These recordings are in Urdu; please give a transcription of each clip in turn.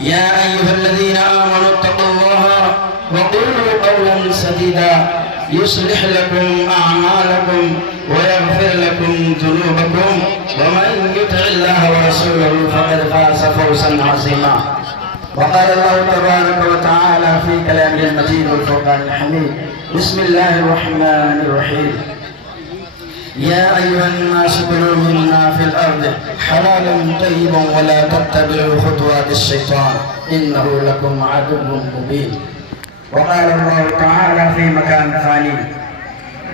يا أيها الذين آمنوا اتقوا الله وقولوا قولا سديدا يصلح لكم أعمالكم ويغفر لكم ذنوبكم ومن يطع الله ورسوله فقد فاز فوزا عظيما. وقال الله تبارك وتعالى في كلامه المجيد والفرقان الحميد: بسم الله الرحمن الرحيم. يا أيها الناس كلوا مما في الأرض حلالا طيبا ولا تتبعوا خطوات الشيطان إنه لكم عدو مبين. وقال الله تعالى في مكان ثاني: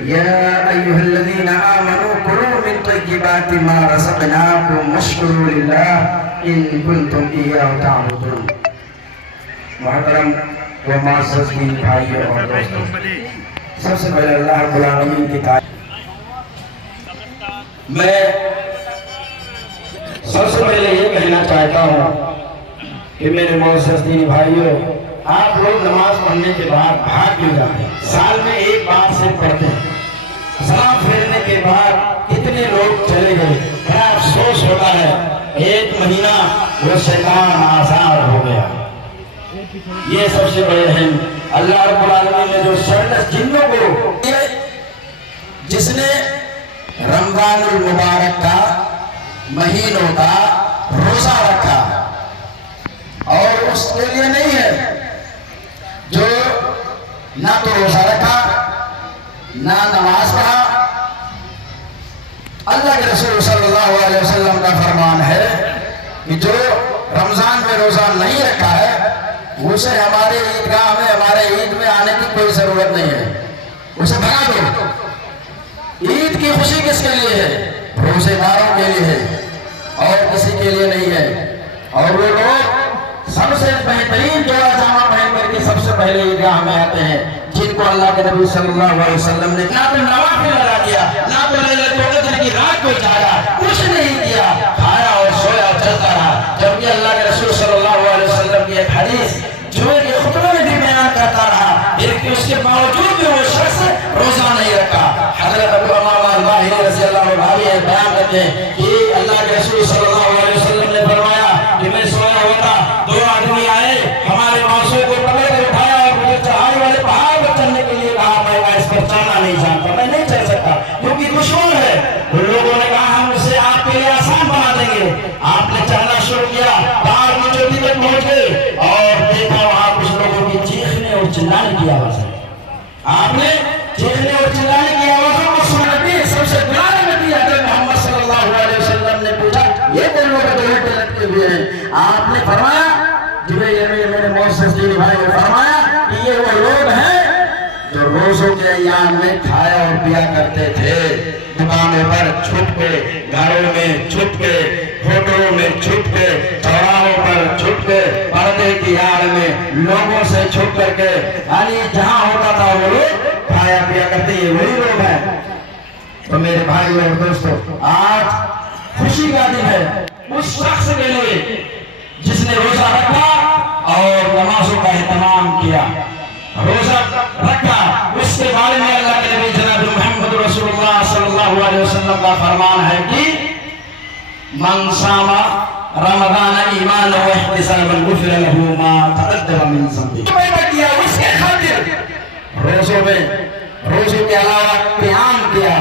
يا أيها الذين آمنوا كلوا من طيبات ما رزقناكم واشكروا لله إن كنتم إياه تعبدون. محترم و معزز دین بھائیوں اور دوستوں، سب سے پہلے اللہ رب العالمین کی تعریف. میں سب سے پہلے یہ کہنا چاہتا ہوں کہ میرے معزز دین بھائیوں، آپ لوگ نماز پڑھنے کے بعد بھاگ کیوں جاتے ہیں؟ سال میں ایک بار سے پڑھتے ہیں. سلام پھیرنے کے بعد کتنے لوگ چلے گئے. بڑا افسوس ہوتا ہے، ایک مہینہ وہ شیطان آزاد ہو گیا. یہ سب سے بڑے ہیں اللہ رب العالمین نے جو سرلس جنوں کو، جس نے رمضان المبارک کا مہینوں کا روزہ رکھا، اور اس کے لیے نہیں ہے جو نہ تو روزہ رکھا نہ نماز پڑھا. اللہ کے رسول صلی اللہ علیہ وسلم کا فرمان ہے کہ جو رمضان میں روزہ نہیں رکھا ہے اسے ہمارے عیدگاہ میں، ہمارے عید میں آنے کی کوئی ضرورت نہیں ہے، اسے بھگا دو. عید کی خوشی کس کے لیے ہے؟ روزے داروں کے لیے ہے اور کسی کے لیے نہیں ہے. اور وہ لوگ سب سے بہترین جوڑا جامہ پہن کر کے سب سے پہلے عیدگاہ میں آتے ہیں، جن کو اللہ کے نبی صلی اللہ علیہ وسلم نے نہ تو نوافل ادا کیا، نہ تو لیلۃ القدر کی رات کو جاگا، کچھ نہیں کیا، کھایا اور سویا اور چلتا رہا. جبکہ اللہ کے رسول صلی اللہ علیہ وسلم کی ایک حدیث جو کہ خطبے میں بھی بیان کرتا رہا، لیکن اس کے باوجود بھی وہ شخص روزہ نہیں رکھا. حضرت ابو امامہ الباہلی رضی اللہ عنہ بیان کرتے ہیں کہ اللہ کے رسول صلی اللہ علیہ وسلم نے فرمایا کہ میں سویا ہوا تھا، دو آدمی آئے، ہمارے موضوع کو پکڑ کر اٹھایا اور مجھے چڑھائی والے پہاڑ پر چلنے کے لیے کہا. میں اس پر چلنا نہیں جانتا، میں نہیں چل سکتا کیونکہ دشمن ہے. ان لوگوں نے کہا ہم اسے آپ کے لیے آسان بنا دیں گے. آپ نے چلنا شروع کیا، پہاڑ کی چوٹی تک پہنچ گئے اور دیکھا وہاں کچھ لوگوں کی چیخنے اور چلانے کی آواز ہے. آپ نے چیخنے اور چلانے کی آوازوں کو سن کے سب سے پیارے نبی حضرت محمد صلی اللہ علیہ وسلم نے پوچھا یہ کون لوگ دوڑتے لٹکے ہوئے ہیں؟ آپ نے فرمایا، میرے معزز دین بھائی نے فرمایا کہ یہ وہ لوگ ہیں جو روزوں کے ایام میں کھایا اور پیا کرتے تھے، دکانوں پر چھپ کے، گھروں میں چھپ کے، ہوٹلوں میں چھپ کے، چوراہوں پر چھپ کے، پردے کی آڑ میں لوگوں سے چھپ کر کے، یعنی جہاں ہوتا تھا وہ لوگ کھایا پیا کرتے. یہ وہی لوگ ہیں. تو میرے بھائی اور دوستو، آج خوشی کا دن ہے اس شخص کے لیے جس نے روزہ رکھا اور نمازوں کا اہتمام کیا. روزہ رکھا، اس کے بارے میں اللہ کے نبی جناب محمد رسول اللہ صلی اللہ علیہ وسلم کا فرمان ہے کہ من صام رمضان ایمانا و احتسابا غفر له ما تقدم من ذنبه. پیدا کیا اس کے خاطر روزوں کے علاوہ قیام کیا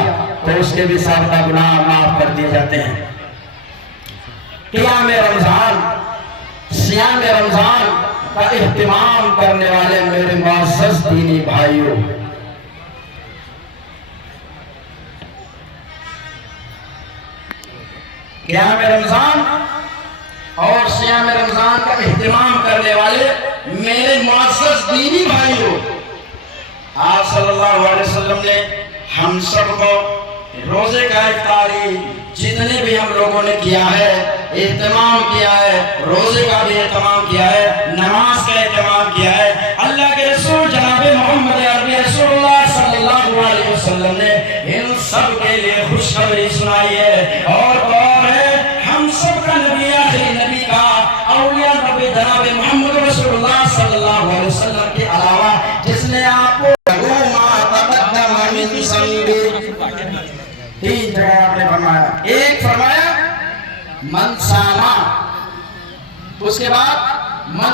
تو اس کے بھی سابقہ گناہ معاف کر دیے جاتے ہیں. قیام رمضان، صیام رمضان کا اہتمام کرنے والے میرے معزز دینی بھائیوں، قیام رمضان اور صیام رمضان کا اہتمام کرنے والے میرے معزز دینی بھائیوں، آپ صلی اللہ علیہ وسلم نے ہم سب کو روزے کا افطاری جتنے بھی ہم لوگوں نے کیا ہے، اہتمام کیا ہے، روزے کا بھی اہتمام کیا ہے، نماز کا اہتمام کیا ہے. اللہ کے رسول جناب محمد عربی رسول اللہ صلی اللہ علیہ وسلم نے ان سب کے لیے خوشخبری سنائی ہے. اور ہے ہم سب کا نبی، آخری نبی کا اولیاء نبی جناب محمد رسول اللہ صلی اللہ علیہ وسلم کے علاوہ جس نے آپ کو تین جگہ آپ نے فرمایا. ایک فرمایا من صاما، اس کے بعد من